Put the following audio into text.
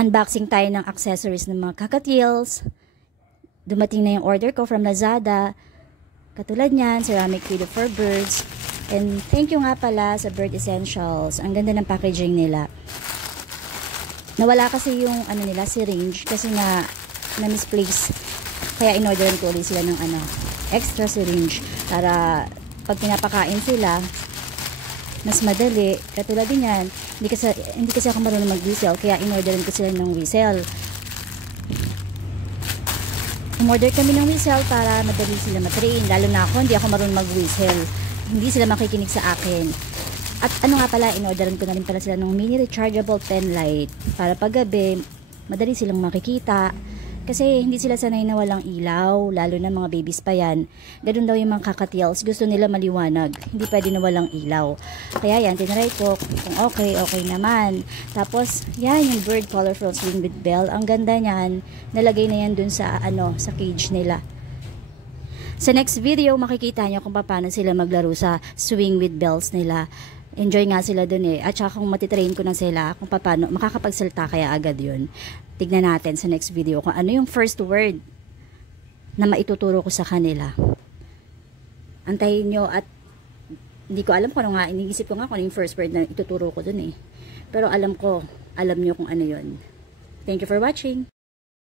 Unboxing tayo ng accessories ng mga kakatiels. Dumating na yung order ko from Lazada. Katulad niyan, ceramic feeder for birds. And thank you nga pala sa Bird Essentials. Ang ganda ng packaging nila. Nawala kasi yung nila, syringe, kasi nga na-misplace. Kaya in-orderan ko ulit sila ng extra syringe para pag pinapakain sila, mas madali. Katulad din yan, hindi kasi ako marunong mag-whistle, kaya in-orderan ko sila ng whistle. Umorder kami ng whistle para madali sila matrain. Lalo na ako, hindi ako marunong mag-whistle. Hindi sila makikinig sa akin. At nga pala, in-orderan ko na rin pala sila ng mini rechargeable pen light. Para paggabi, madali silang makikita. Kasi hindi sila sanay na walang ilaw, lalo na mga babies pa yan. Ganun daw yung mga kakatiels, gusto nila maliwanag. Hindi pwede na walang ilaw. Kaya yan, tinry ko kung okay naman. Tapos, yan yung bird colorful swing with bell. Ang ganda niyan, nalagay na yan dun sa, sa cage nila. Sa next video, makikita nyo kung paano sila maglaro sa swing with bells nila. Enjoy nga sila dun eh. At saka kung matitrain ko na sila, kung paano, makakapagsalta kaya agad yun. Tignan natin sa next video kung ano yung first word na maituturo ko sa kanila. Antayin nyo at hindi ko alam kung ano nga, iniisip ko nga kung ano yung first word na ituturo ko dun eh. Pero alam nyo kung ano yun. Thank you for watching.